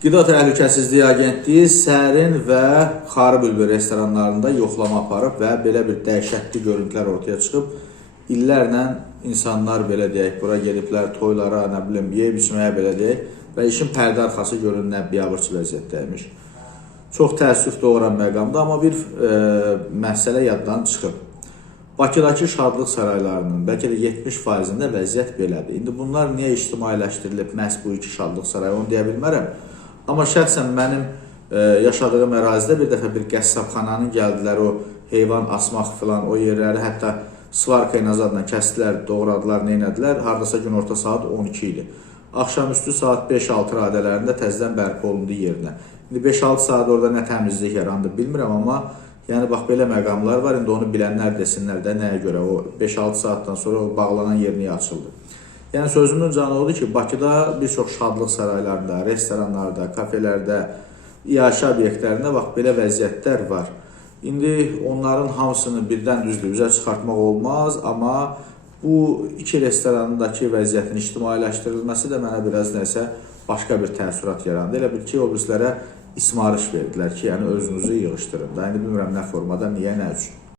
Qida Təhlükəsizliyi Agentliyi Sərin və Xarı Bülbül restoranlarında yoxlama aparıb və belə bir dəhşətli görüntülər ortaya çıxıb. İllərlə insanlar belə deyək, bura gediblər toylara, nə bilim, yeyib içməyə belə deyək və işin pərdə arxası görünən biabırçı vəziyyətdəymiş. Çox təəssüf doğuran məqamda, amma bir məsələ yaddan çıxıb. Bakıdakı şadlıq saraylarının bəlkə də 70%-də vəziyyət belədir. İndi bunlar niyə ictimailəşdirilib məhz bu iki şadlıq sarayı, onu deyə bilmərəm. Amma şəxsən mənim yaşadığım ərazidə bir dəfə bir qəssabxananın gəldilər, o heyvan asmaq filan, o yerləri hətta svarka ilə zadla kəsdilər, doğradılar, neynədilər. Hardasa günorta saat 12 idi. Axşamüstü saat 5-6 radələrində təzədən bərpa olundu yerinə. İndi 5-6 saat orada nə təmizlik yarandı bilmirəm, amma yəni bax belə məqamlar var. İndi onu bilənlər desinlər də nəyə görə o 5-6 saatdan sonra o bağlanan yer niyə açıldı. Yəni sözümün canı odur ki, Bakıda bir çox şadlıq saraylarında, restoranlarda, kafelərdə, iaşə obyektlərində bax belə vəziyyətlər var. İndi onların hamısını birdən düzdür, üzə çıxartmaq olmaz, amma bu iki restoranındakı vəziyyətin ictimailəşdirilməsi də mənə biraz nəsə başqa bir təəssürat yarandı. Elə bil ki, o birislərə ismarış verdilər ki, yəni özünüzü yığışdırın da. İndi bilmirəm nə formada, niyə, nə üçün.